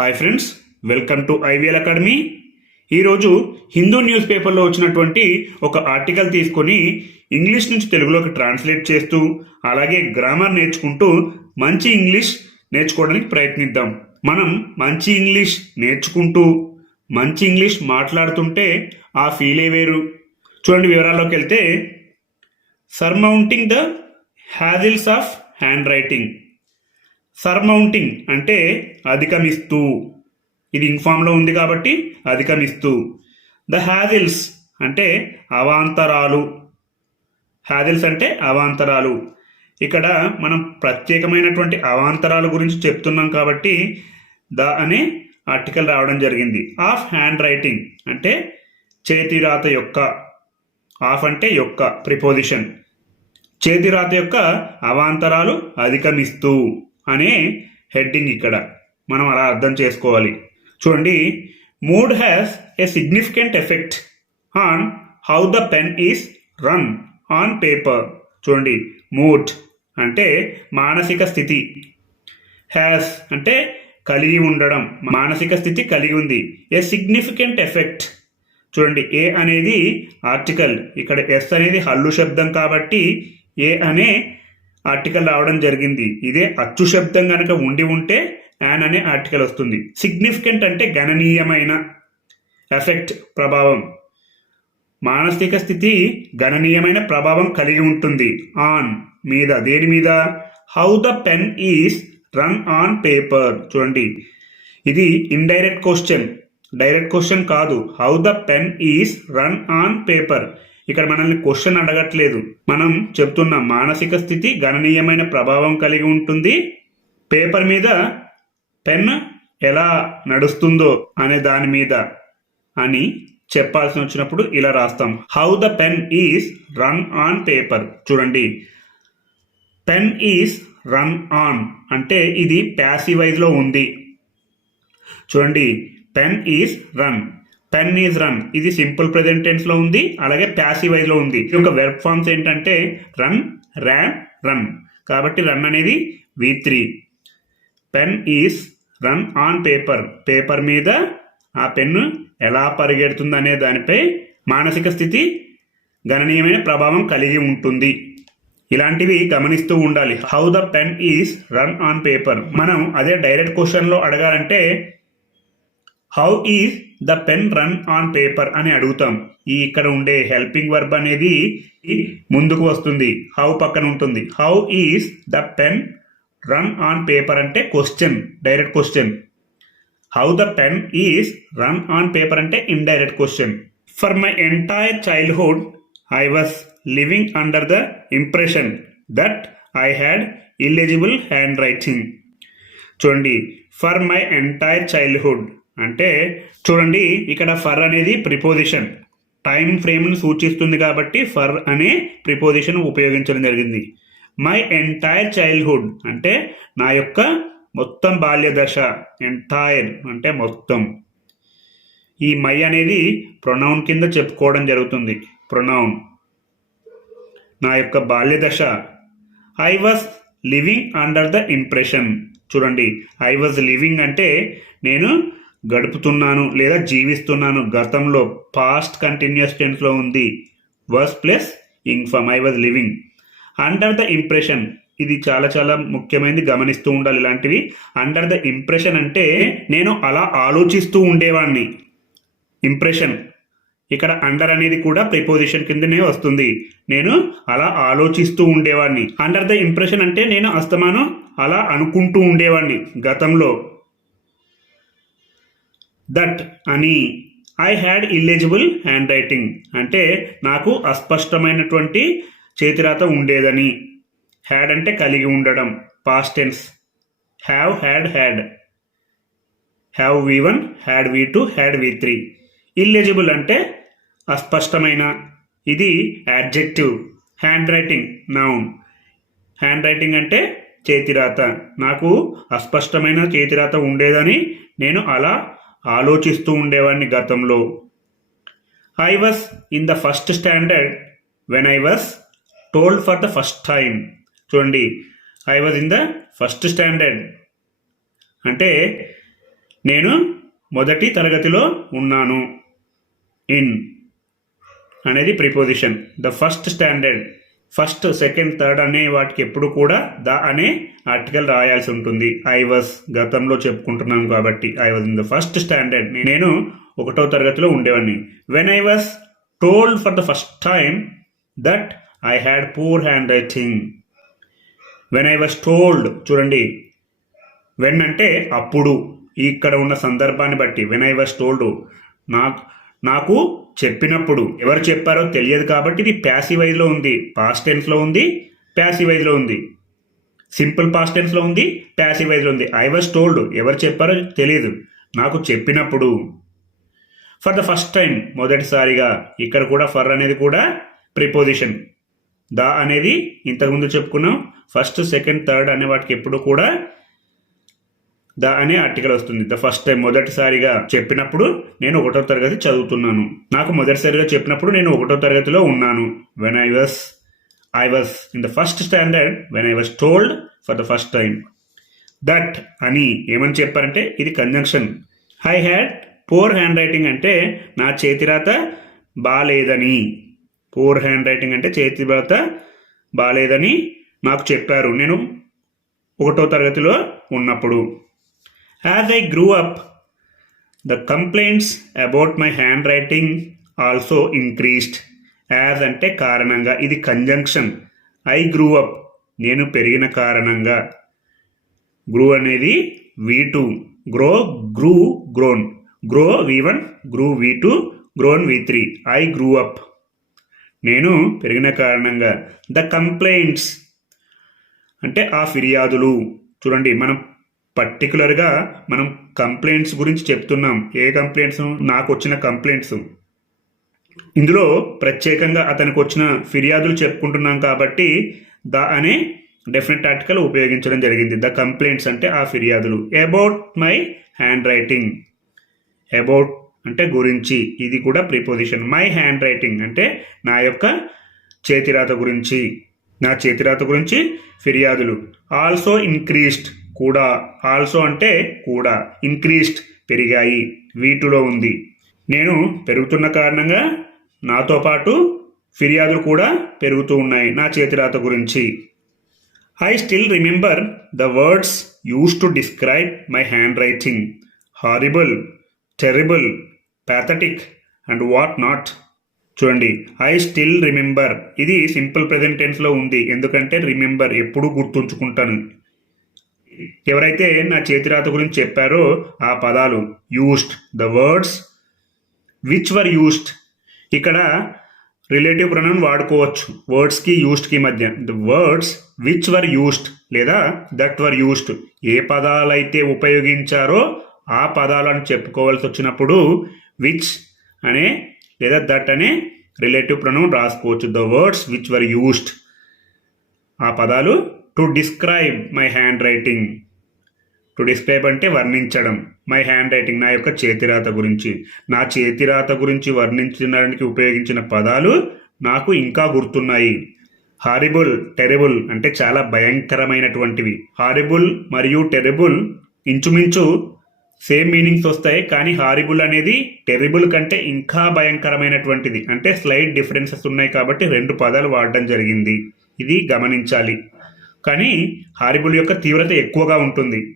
Hi friends welcome to IVL academy. ఈరోజు Hindu news పేపర్లో వచ్చినటువంటి ఒక ఆర్టికల్ తీసుకొని ఇంగ్లీష్ నుంచి తెలుగులోకి ట్రాన్స్లేట్ చేస్తూ అలాగే గ్రామర్ నేర్చుకుంటూ మంచి ఇంగ్లీష్ నేర్చుకోవడానికి ప్రయత్నిద్దాం. మనం మంచి ఇంగ్లీష్ నేర్చుకుంటూ మంచి ఇంగ్లీష్ మాట్లాడుతుంటే ఆ ఫీలే వేరు. చూడండి వివరాల్లోకి వెళ్తే surmounting the hassles of handwriting surmounting అంటే అధిగమిస్తూ. ఇది ఇన్ఫామ్లో ఉంది కాబట్టి అధిగమిస్తూ. ద హ్యాజిల్స్ అంటే అవాంతరాలు. హ్యాజిల్స్ అంటే అవాంతరాలు. ఇక్కడ మనం ప్రత్యేకమైనటువంటి అవాంతరాల గురించి చెప్తున్నాం కాబట్టి ద అనే ఆర్టికల్ రావడం జరిగింది. ఆఫ్ హ్యాండ్ రైటింగ్ అంటే చేతిరాత యొక్క. ఆఫ్ అంటే యొక్క ప్రిపోజిషన్. చేతిరాత యొక్క అవాంతరాలు అధిగమిస్తూ. అనే హెడ్డింగ్ ఇక్కడ. మనం అలా అర్థం చేసుకోవాలి. చూడండి mood has a significant effect on how the pen is run on paper చూడండి మూడ్ అంటే మానసిక స్థితి. హ్యాస్ అంటే కలిగి ఉండడం. మానసిక స్థితి కలిగి ఉంది. ఏ సిగ్నిఫికెంట్ ఎఫెక్ట్ చూడండి ఏ అనేది ఆర్టికల్ ఇక్కడ ఎస్ అనేది హల్లు శబ్దం కాబట్టి ఏ అనే ఆర్టికల్ రావడం జరిగింది. ఇదే అచ్చు శబ్దం కనుక ఉండి ఉంటే యాన్ అనే ఆర్టికల్ వస్తుంది. సిగ్నిఫికెంట్ అంటే గణనీయమైన ఎఫెక్ట్ ప్రభావం. మానసిక స్థితి గణనీయమైన ప్రభావం కలిగి ఉంటుంది. ఆన్ మీద దేని మీద? How the pen is run on paper చూడండి. ఇది ఇండైరెక్ట్ క్వశ్చన్ డైరెక్ట్ క్వశ్చన్ కాదు. How the pen is run on paper ఇక్కడ మనల్ని క్వశ్చన్ అడగట్లేదు. మనం చెప్తున్న మానసిక స్థితి గణనీయమైన ప్రభావం కలిగి ఉంటుంది. పేపర్ మీద పెన్ ఎలా నడుస్తుందో అనే దాని మీద అని చెప్పాల్సి వచ్చినప్పుడు ఇలా రాస్తాం. How the pen is run on paper చూడండి. పెన్ ఈస్ రన్ ఆన్ అంటే ఇది ప్యాసివైజ్లో ఉంది. చూడండి. Pen is run pen is run ఇది సింపుల్ ప్రెజెంట్ టెన్స్లో ఉంది అలాగే ప్యాసివైజ్లో ఉంది. ఈ యొక్క వెర్బ్ ఫార్మ్స్ ఏంటంటే రన్ ర్యాన్ రన్ కాబట్టి రన్ అనేది V three pen is run on paper paper మీద ఆ పెన్ను ఎలా పరిగెడుతుంది అనే దానిపై మానసిక స్థితి గణనీయమైన ప్రభావం కలిగి ఉంటుంది. ఇలాంటివి గమనిస్తూ ఉండాలి. How the pen is run on paper మనం అదే డైరెక్ట్ క్వశ్చన్లో అడగాలంటే how is the pen run on paper అని అడుగుతాం. ఈ ఇక్కడ ఉండే హెల్పింగ్ వర్బ్ అనేది ముందుకు వస్తుంది. హౌ పక్కన ఉంటుంది. How is the pen run on paper అంటే question direct question. How the pen is run on paper అంటే indirect question. For my entire childhood I was living under the impression that I had illegible handwriting. చూడండి. For my entire childhood అంటే చూడండి ఇక్కడ for అనేది preposition time ఫ్రేమ్ను సూచిస్తుంది కాబట్టి for అనే preposition ఉపయోగించడం జరిగింది. మై ఎంటైర్ చైల్డ్హుడ్ అంటే నా యొక్క మొత్తం బాల్య దశ ఎంటైర్ అంటే మొత్తం. ఈ మై అనేది ప్రొనౌన్ కింద చెప్పుకోవడం జరుగుతుంది. ప్రొనౌన్ నా యొక్క బాల్య దశ I was living under the impression చూడండి ఐ వాజ్ లివింగ్ అంటే నేను గడుపుతున్నాను లేదా జీవిస్తున్నాను. గతంలో పాస్ట్ కంటిన్యూస్ టెన్స్లో ఉంది. Was plus ing form I was living under the impression ఇది చాలా చాలా ముఖ్యమైనది గమనిస్తూ ఉండాలి ఇలాంటివి. అండర్ ద ఇంప్రెషన్ అంటే నేను అలా ఆలోచిస్తూ ఉండేవాడిని ఇంప్రెషన్ ఇక్కడ అండర్ అనేది కూడా ప్రిపోజిషన్ కిందనే వస్తుంది. నేను అలా ఆలోచిస్తూ ఉండేవాడిని అండర్ ద ఇంప్రెషన్ అంటే నేను అస్తమానం అలా అనుకుంటూ ఉండేవాడిని గతంలో దట్ అని I had illegible handwriting అంటే నాకు అస్పష్టమైనటువంటి చేతిరాత ఉండేదని. హ్యాడ్ అంటే కలిగి ఉండడం. Past tense have had had have V one had V two had V three illegible అంటే అస్పష్టమైన. ఇది adjective handwriting noun handwriting అంటే చేతిరాత. నాకు అస్పష్టమైన చేతిరాత ఉండేదని నేను అలా ఆలోచిస్తూ ఉండేవాడిని గతంలో. I was in the first standard when I was told for the first time చూడండి I was in the first standard అంటే నేను మొదటి తరగతిలో ఉన్నాను. ఇన్ అనేది preposition the first standard first second third అనే వాటికి ఎప్పుడు కూడా ద అనే ఆర్టికల్ రాయాల్సి ఉంటుంది. ఐ వాజ్ గతంలో చెప్పుకుంటున్నాం కాబట్టి I was in the first standard నేను ఒకటో తరగతిలో ఉండేవాడిని. When I was told for the first time that I had poor handwriting when I was told చూడండి. వెన్ అంటే అప్పుడు. ఇక్కడ ఉన్న సందర్భాన్ని బట్టి. వెన్ ఐ వాజ్ టోల్డ్ నాకు నాకు చెప్పినప్పుడు ఎవరు చెప్పారో తెలియదు కాబట్టి ఇది ప్యాసివైజ్లో ఉంది. పాస్ట్ టెన్స్లో ఉంది ప్యాసివైజ్లో ఉంది. సింపుల్ పాస్ట్ టెన్స్లో ఉంది ప్యాసివైజ్లో ఉంది. ఐ వాజ్ టోల్డ్ ఎవరు చెప్పారో తెలియదు నాకు చెప్పినప్పుడు ఫర్ ద ఫస్ట్ టైం మొదటిసారిగా ఇక్కడ కూడా ఫర్ అనేది కూడా ప్రిపోజిషన్ ద అనేది ఇంతకుముందు చెప్పుకున్నాం. ఫస్ట్ సెకండ్ థర్డ్ అనే వాటికి ఎప్పుడు కూడా ద అనే ఆర్టికల్ వస్తుంది. ద ఫస్ట్ టైం మొదటిసారిగా చెప్పినప్పుడు నేను ఒకటో తరగతి చదువుతున్నాను. నాకు మొదటిసారిగా చెప్పినప్పుడు నేను ఒకటో తరగతిలో ఉన్నాను. When I was I was in the first standard when I was told for the first time that అని ఏమని చెప్పారంటే ఇది conjunction I had poor handwriting అంటే నా చేతిరాత బాలేదని. పోర్ హ్యాండ్ రైటింగ్ అంటే చేతి రాత బాలేదని నాకు చెప్పారు. నేను ఒకటో తరగతిలో ఉన్నప్పుడు. As I grew up the complaints about my handwriting also increased as అంటే కారణంగా ఇది కంజంక్షన్ ఐ గ్రూ అప్ నేను పెరిగిన కారణంగా. గ్రూ అనేది V two grow grew grown grow V one grew V two grown V three I grew up నేను పెరిగిన కారణంగా. ద కంప్లైంట్స్ అంటే ఆ ఫిర్యాదులు. చూడండి మనం పర్టికులర్గా మనం కంప్లైంట్స్ గురించి చెప్తున్నాం. ఏ కంప్లైంట్స్? నాకు వచ్చిన కంప్లైంట్స్. ఇందులో ప్రత్యేకంగా అతనికి వచ్చిన ఫిర్యాదులు చెప్పుకుంటున్నాం కాబట్టి ద అనే డెఫినెట్ ఆర్టికల్ ఉపయోగించడం జరిగింది. ద కంప్లైంట్స్ అంటే ఆ ఫిర్యాదులు. About my handwriting about అంటే గురించి. ఇది కూడా ప్రిపోజిషన్. మై హ్యాండ్ రైటింగ్ అంటే నా యొక్క చేతిరాత గురించి. నా చేతిరాత గురించి ఫిర్యాదులు. Also increased. కూడా. ఆల్సో అంటే కూడా. ఇంక్రీస్డ్ పెరిగాయి. వీటిలో ఉంది. నేను పెరుగుతున్న కారణంగా నాతో పాటు ఫిర్యాదులు కూడా పెరుగుతూ ఉన్నాయి నా చేతిరాత గురించి. I still remember the words use to describe my handwriting horrible terrible pathetic and what not చూడండి. ఐ స్టిల్ రిమెంబర్ ఇది సింపుల్ ప్రెజెంట్ టెన్స్లో ఉంది. ఎందుకంటే రిమెంబర్ ఎప్పుడూ గుర్తుంచుకుంటాను. ఎవరైతే నా చేతిరాత గురించి చెప్పారో ఆ పదాలు used the words which were used ఇక్కడ రిలేటివ్ ప్రొనౌన్ వాడుకోవచ్చు. వర్డ్స్కి యూస్డ్కి మధ్య. The words which were used లేదా దట్ వర్ యూస్డ్ ఏ పదాలైతే ఉపయోగించారో ఆ పదాలను చెప్పుకోవాల్సి వచ్చినప్పుడు విచ్ అనే లేదా దట్ అనే రిలేటివ్ ప్రొనౌన్ రాసుకోవచ్చు. The words which were used ఆ పదాలు to describe my handwriting. To describe అంటే వర్ణించడం. మై హ్యాండ్ రైటింగ్ నా యొక్క చేతిరాత గురించి. నా చేతిరాత గురించి వర్ణించడానికి ఉపయోగించిన పదాలు నాకు ఇంకా గుర్తున్నాయి. హారిబుల్ టెరబుల్ అంటే చాలా భయంకరమైనటువంటివి. హారిబుల్ మరియు టెరబుల్ ఇంచుమించు సేమ్ మీనింగ్స్ వస్తాయి కానీ హారిబుల్ అనేది టెరిబుల్ కంటే ఇంకా భయంకరమైనటువంటిది. అంటే స్లైడ్ డిఫరెన్సెస్ ఉన్నాయి కాబట్టి రెండు పదాలు వాడడం జరిగింది. ఇది గమనించాలి. కానీ హారిబుల్ యొక్క తీవ్రత ఎక్కువగా ఉంటుంది.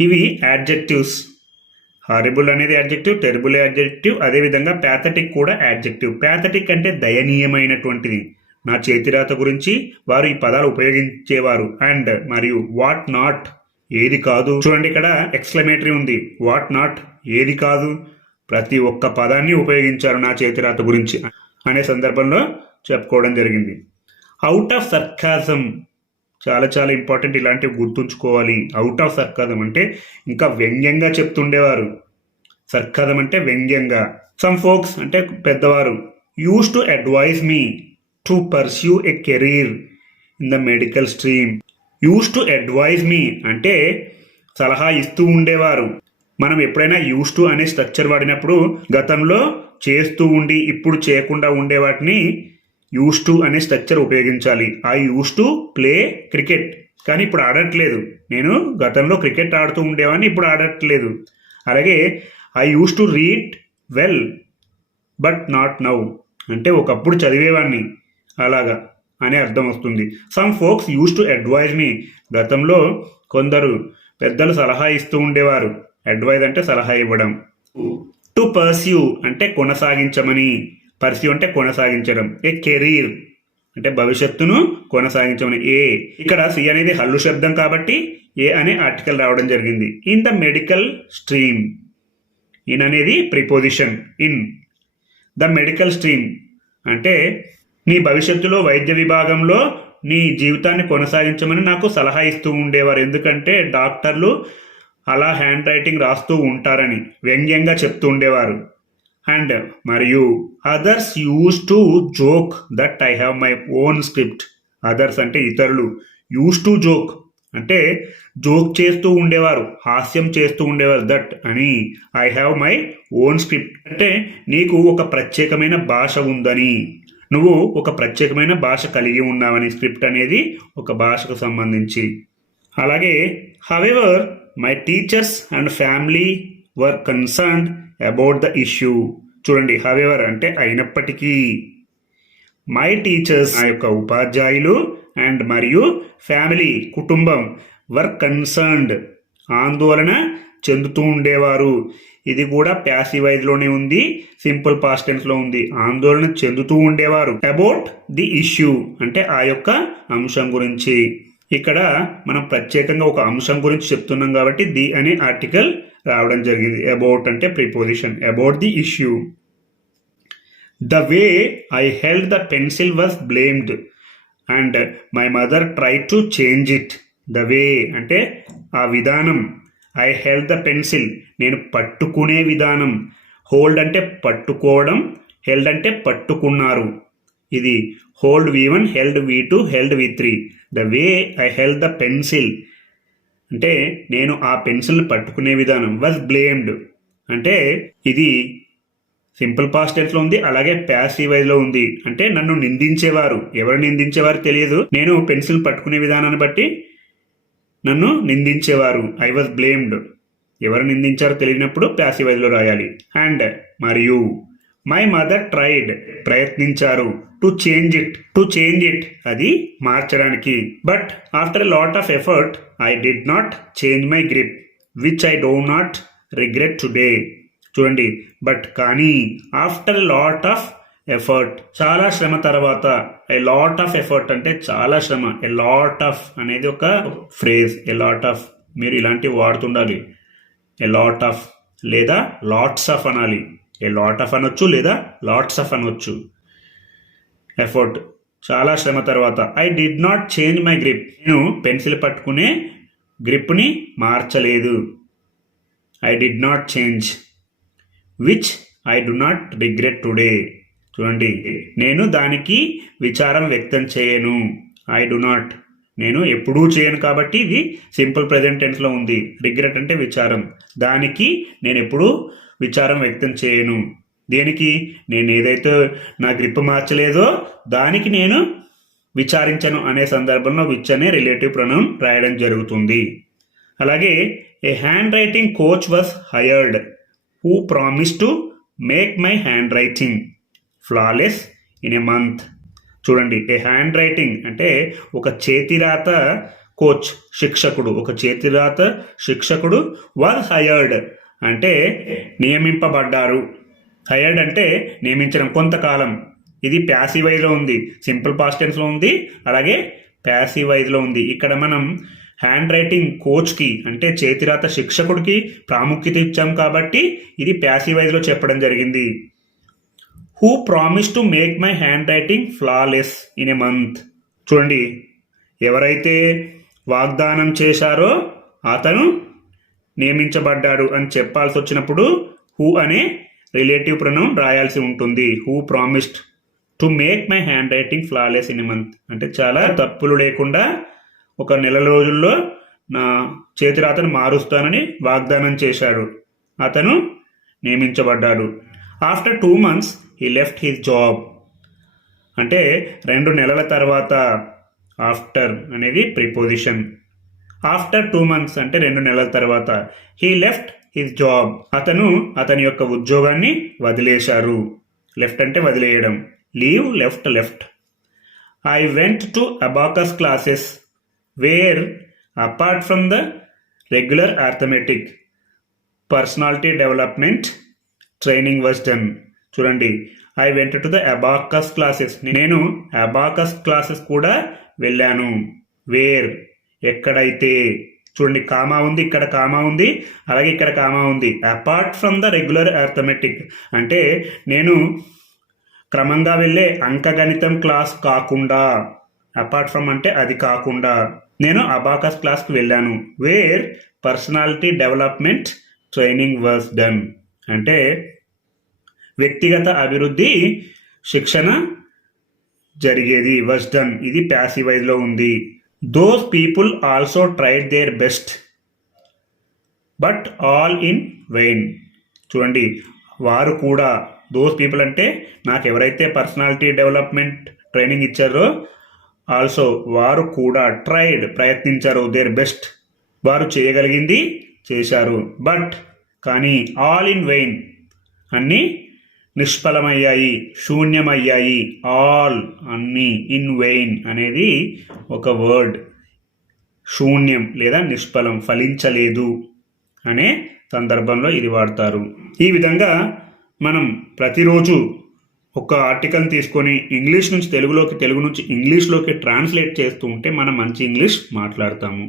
ఇవి యాడ్జెక్టివ్స్ హారిబుల్ అనేది యాడ్జెక్టివ్ టెరిబుల్ యాడ్జెక్టివ్ అదేవిధంగా ప్యాథటిక్ కూడా యాడ్జెక్టివ్ ప్యాథటిక్ అంటే దయనీయమైనటువంటిది. నా చేతిరాత గురించి వారు ఈ పదాలు ఉపయోగించేవారు. అండ్ మరియు వాట్ నాట్ ఏది కాదు. చూడండి ఇక్కడ ఎక్స్క్లమేటరీ ఉంది. వాట్ నాట్ ఏది కాదు. ప్రతి ఒక్క పదాన్ని ఉపయోగించారు నా చేతిరాత గురించి. అనే సందర్భంలో చెప్పుకోవడం జరిగింది. అవుట్ ఆఫ్ సర్కాజం చాలా చాలా ఇంపార్టెంట్ ఇలాంటివి గుర్తుంచుకోవాలి. అవుట్ ఆఫ్ సర్కాదం అంటే ఇంకా వ్యంగ్యంగా చెప్తుండేవారు. సర్కాదం అంటే వ్యంగ్యంగా. సమ్ ఫోక్స్ అంటే పెద్దవారు. Use to advise me to pursue a career in the medical stream use to advise me అంటే సలహా ఇస్తూ ఉండేవారు. మనం ఎప్పుడైనా యూస్ టు అనే స్ట్రక్చర్ వాడినప్పుడు గతంలో చేస్తూ ఉండి ఇప్పుడు చేయకుండా ఉండే వాటిని యూస్ టు అనే స్ట్రక్చర్ ఉపయోగించాలి. I use to play cricket. కానీ ఇప్పుడు ఆడట్లేదు. నేను గతంలో క్రికెట్ ఆడుతూ ఉండేవాడిని ఇప్పుడు ఆడట్లేదు. అలాగే I use to read well but not now. అంటే ఒకప్పుడు చదివేవాడిని. అలాగా అనే అర్థం వస్తుంది. Some folks use to advise me. గతంలో కొందరు పెద్దలు సలహా ఇస్తూ ఉండేవారు. అడ్వైజ్ అంటే సలహా ఇవ్వడం. టు పర్స్యూ అంటే కొనసాగించమని. పర్స్యూ అంటే కొనసాగించడం. ఏ కెరీర్ అంటే భవిష్యత్తును కొనసాగించమని. ఏ. ఇక్కడ సి అనేది హల్లు శబ్దం కాబట్టి ఏ అనే ఆర్టికల్ రావడం జరిగింది. In the medical stream. In అనేది preposition. In the medical stream. అంటే నీ భవిష్యత్తులో వైద్య విభాగంలో నీ జీవితాన్ని కొనసాగించమని నాకు సలహా ఇస్తూ ఉండేవారు. ఎందుకంటే డాక్టర్లు అలా హ్యాండ్ రైటింగ్ రాస్తూ ఉంటారని వ్యంగ్యంగా చెప్తూ ఉండేవారు. అండ్ మరియు others use to joke that I have my own script others అంటే ఇతరులు యూస్ టు జోక్ అంటే జోక్ చేస్తూ ఉండేవారు హాస్యం చేస్తూ ఉండేవారు దట్ అని I have my own script అంటే నీకు ఒక ప్రత్యేకమైన భాష ఉందని నువ్వు ఒక ప్రత్యేకమైన భాష కలిగి ఉన్నావని స్క్రిప్ట్ అనేది ఒక భాషకు సంబంధించి. అలాగే however my teachers and family were concerned about the issue చూడండి హవెవర్ అంటే అయినప్పటికీ మై టీచర్స్ నా యొక్క ఉపాధ్యాయులు అండ్ మరియు ఫ్యామిలీ కుటుంబం వర్ కన్సర్న్డ్ ఆందోళన చెందుతూ ఉండేవారు. ఇది కూడా ప్యాసివైజ్లోనే ఉంది సింపుల్ పాస్ట్ టెన్స్లో ఉంది. ఆందోళన చెందుతూ ఉండేవారు. అబౌట్ ది ఇష్యూ అంటే ఆ యొక్క అంశం గురించి. ఇక్కడ మనం ప్రత్యేకంగా ఒక అంశం గురించి చెప్తున్నాం కాబట్టి ది అనే ఆర్టికల్ రావడం జరిగింది. అబౌట్ అంటే preposition about the issue the way I held the pencil was blamed and my mother try to change it the way అంటే ఆ విధానం. ఐ హెల్డ్ ద పెన్సిల్ నేను పట్టుకునే విధానం. హోల్డ్ అంటే పట్టుకోవడం. హెల్డ్ అంటే పట్టుకున్నారు. ఇది hold V one held V two held V three the way I held the pencil అంటే నేను ఆ పెన్సిల్ని పట్టుకునే విధానం వాజ్ బ్లేమ్డ్ అంటే ఇది సింపుల్ పాస్ట్ టెన్స్లో ఉంది అలాగే ప్యాసివ్లో ఉంది. అంటే నన్ను నిందించేవారు. ఎవరు నిందించేవారు తెలియదు. నేను పెన్సిల్ పట్టుకునే విధానాన్ని బట్టి నన్ను నిందించేవారు. ఐ వాజ్ బ్లేమ్డ్ ఎవరు నిందించారో తెలియనప్పుడు ప్యాసివ్లో రాయాలి. అండ్ మరియు మై మదర్ ట్రైడ్ ప్రయత్నించారు. To change it to change it అది మార్చడానికి. But after lot of effort I did not change my grip which I do not regret today చూడండి బట్ కానీ after lot of effort చాలా శ్రమ తర్వాత ఏ lot of effort అంటే చాలా శ్రమ. ఏ లాట్ ఆఫ్ అనేది ఒక ఫ్రేజ్ ఏ లాట్ ఆఫ్ మీరు ఇలాంటివి వాడుతుండాలి. ఏ లాట్ ఆఫ్ లేదా లాట్స్ ఆఫ్ అనాలి. ఏ లాట్ ఆఫ్ అనొచ్చు లేదా లాట్స్ ఆఫ్ అనొచ్చు? ఎఫర్ట్ చాలా శ్రమ తర్వాత. I did not change my grip నేను పెన్సిల్ పట్టుకునే గ్రిప్ని మార్చలేదు. I did not change which I do not regret today చూడండి. నేను దానికి విచారం వ్యక్తం చేయను. ఐ డు నాట్ నేను ఎప్పుడూ చేయను కాబట్టి ఇది సింపుల్ ప్రజెంట్ టెన్స్లో ఉంది. రిగ్రెట్ అంటే విచారం. దానికి నేను ఎప్పుడూ విచారం వ్యక్తం చేయను. దేనికి? నేను ఏదైతే నా గ్రిప్ మార్చలేదో దానికి నేను విచారించను అనే సందర్భంలో విచ్ అనే రిలేటివ్ ప్రణం రాయడం జరుగుతుంది. అలాగే a handwriting coach was hired who promise to make my handwriting flawless in a month చూడండి ఏ హ్యాండ్ రైటింగ్ అంటే ఒక చేతిరాత కోచ్ శిక్షకుడు ఒక చేతిరాత శిక్షకుడు వాజ్ హయర్డ్ అంటే నియమింపబడ్డారు. హయర్డ్ అంటే నియమించడం కొంతకాలం. ఇది ప్యాసివైజ్లో ఉంది. సింపుల్ పాస్ట్ టెన్స్లో ఉంది. అలాగే ప్యాసివైజ్లో ఉంది. ఇక్కడ మనం హ్యాండ్ రైటింగ్ కోచ్కి అంటే చేతిరాత శిక్షకుడికి ప్రాముఖ్యత ఇచ్చాం కాబట్టి ఇది ప్యాసివైజ్లో చెప్పడం జరిగింది. Who promise to make my handwriting flawless in a month చూడండి. ఎవరైతే వాగ్దానం చేశారో అతను నియమించబడ్డాడు అని చెప్పాల్సి వచ్చినప్పుడు హూ అనే రిలేటివ్ ప్రణం రాయాల్సి ఉంటుంది. Who promised to make my handwriting flawless in month. అంటే చాలా తప్పులు లేకుండా ఒక నెల రోజుల్లో నా చేతిరాతను మారుస్తానని వాగ్దానం చేశాడు అతను నియమించబడ్డాడు. After two months he left his job. అంటే రెండు నెలల తర్వాత ఆఫ్టర్ అనేది ప్రిపోజిషన్. ఆఫ్టర్ టూ మంత్స్ అంటే రెండు నెలల తర్వాత హీ లెఫ్ట్ హిస్ జాబ్ అతను అతని యొక్క ఉద్యోగాన్ని వదిలేశారు. లెఫ్ట్ అంటే వదిలేయడం. Leave left left I went to abacus classes where apart from the regular arithmetic personality development training was done చూడండి I went to the abacus classes నేను అబాకస్ క్లాసెస్ కూడా వెళ్ళాను. వేర్ ఎక్కడైతే చూడండి కామా ఉంది ఇక్కడ కామా ఉంది అలాగే ఇక్కడ కామా ఉంది. Apart from the regular arithmetic అంటే నేను క్రమంగా వెళ్ళే అంకగణితం క్లాస్ కాకుండా అపార్ట్ ఫ్రమ్ అంటే అది కాకుండా నేను అబాకస్ క్లాస్కి వెళ్ళాను where personality development training was done అంటే వ్యక్తిగత అభివృద్ధి శిక్షణ జరిగేది వాజ్ డన్ ఇది ప్యాసివైజ్లో ఉంది. Those people also tried their best but all in vain చూడండి వారు కూడా దోస్ పీపుల్ అంటే నాకు ఎవరైతే పర్సనాలిటీ డెవలప్మెంట్ ట్రైనింగ్ ఇచ్చారో ఆల్సో వారు కూడా ట్రైడ్ ప్రయత్నించారు దేర్ బెస్ట్ వారు చేయగలిగింది చేశారు. బట్ కానీ ఆల్ ఇన్ వెయిన్ అన్నీ నిష్ఫలమయ్యాయి శూన్యమయ్యాయి ఆల్ అన్నీ ఇన్ వెయిన్ అనేది ఒక వర్డ్ శూన్యం లేదా నిష్ఫలం ఫలించలేదు అనే సందర్భంలో ఇది వాడతారు. ఈ విధంగా మనం ప్రతిరోజు ఒక ఆర్టికల్ తీసుకొని ఇంగ్లీష్ నుంచి తెలుగులోకి తెలుగు నుంచి ఇంగ్లీష్లోకి ట్రాన్స్లేట్ చేస్తూ ఉంటే మనం మంచి ఇంగ్లీష్ మాట్లాడతాము.